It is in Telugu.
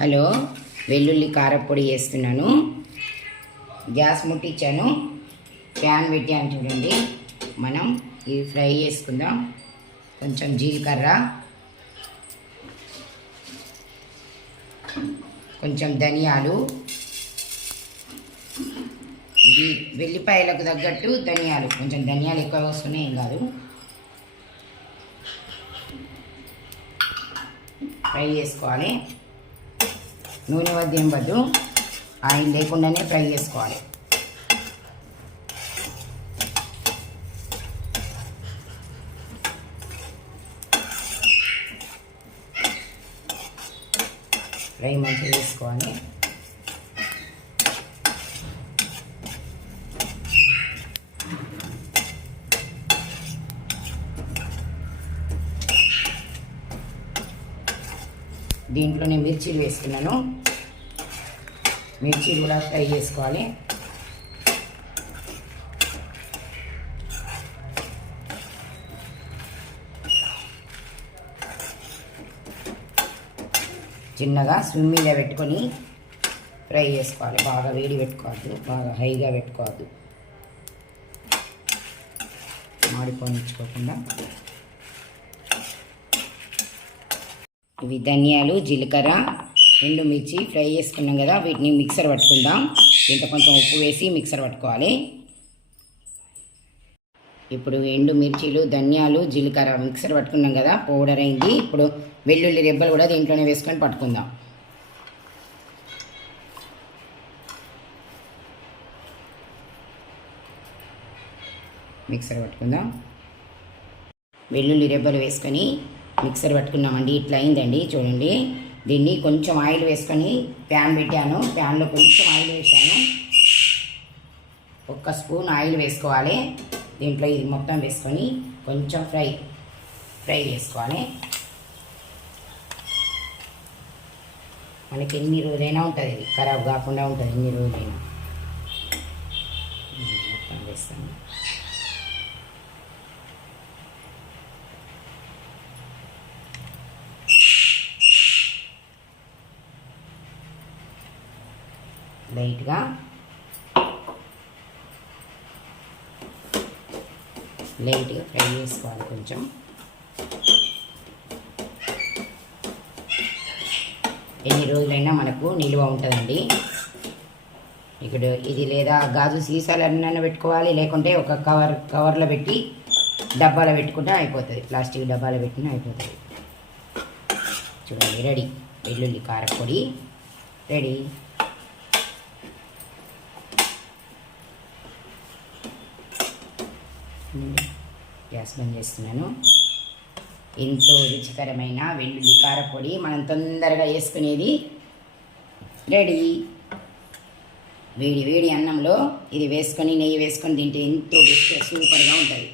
హలో, వెల్లుల్లి కారపొడి వేస్తున్నాను. గ్యాస్ ముట్టించాను, ప్యాన్ పెట్టాను చూడండి. మనం ఇవి ఫ్రై చేసుకుందాం. కొంచెం జీలకర్ర, కొంచెం ధనియాలు, ఇది వెల్లిపాయలకు తగ్గట్టు ధనియాలు, కొంచెం ధనియాలు ఎక్కువ వస్తున్నాయి, ఏం కాదు. ఫ్రై చేసుకోవాలి. నూనె వద్ద ఏం వద్దు, ఆయిల్ లేకుండానే ఫ్రై చేసుకోవాలి. ఫ్రై మంచిగా వేసుకోవాలి. దీంట్లో నేను మిర్చీలు వేస్తున్నాను. మిర్చీలు కూడా ఫ్రై చేసుకోవాలి. చిన్నగా స్విమ్ మీద పెట్టుకొని ఫ్రై చేసుకోవాలి. బాగా వేడి పెట్టుకోవద్దు, బాగా హైగా పెట్టుకోవద్దు, మాడిపోనిచ్చుకోకుండా. ఇవి ధనియాలు, జీలకర్ర, ఎండుమిర్చి ఫ్రై చేసుకున్నాం కదా, వీటిని మిక్సర్ పట్టుకుందాం. దీంట్లో కొంచెం ఉప్పు వేసి మిక్సర్ పట్టుకోవాలి. ఇప్పుడు ఎండుమిర్చీలు, ధనియాలు, జీలకర్ర మిక్సర్ పట్టుకున్నాం కదా, పౌడర్ అయింది. ఇప్పుడు వెల్లుల్లి రెబ్బలు కూడా దీంట్లోనే వేసుకొని పట్టుకుందాం. మిక్సర్ పట్టుకుందాం. వెల్లుల్లి రెబ్బలు వేసుకొని మిక్సర్ పట్టుకున్నామండి. ఇట్లా అయిందండి చూడండి. దీన్ని కొంచెం ఆయిల్ వేసుకొని ప్యాన్ పెట్టాను. ప్యాన్లో కొంచెం ఆయిల్ వేసాను. 1 స్పూన్ ఆయిల్ వేసుకోవాలి. దీంట్లో ఇది మొత్తం వేసుకొని కొంచెం ఫ్రై చేసుకోవాలి. మనకి ఎన్ని రోజులైనా ఉంటుంది, ఇది ఖరాబ్ కాకుండా ఉంటుంది ఎన్ని రోజులైనా. మొత్తం వేస్తాను. లైట్గా ఫ్రై చేసుకోవాలి. కొంచెం ఎన్ని రోజులైనా మనకు నిల్వ ఉంటుందండి. ఇక్కడ ఇది లేదా గాజు సీసాలన్నా పెట్టుకోవాలి, లేకుంటే ఒక కవర్లో పెట్టి డబ్బాలో పెట్టుకుంటే అయిపోతుంది. ప్లాస్టిక్ డబ్బాలో పెట్టినా అయిపోతుంది. చూడండి, రెడీ. వెల్లుల్లి కారపొడి రెడీ. గ్యాస్ బంద్ చేస్తున్నాను. ఎంతో రుచికరమైన వెల్లుల్లి కారపొడి మనం తొందరగా వేసుకునేది రెడీ. వేడి వేడి అన్నంలో ఇది వేసుకొని నెయ్యి వేసుకొని తింటే ఎంతో సూపర్గా ఉంటుంది.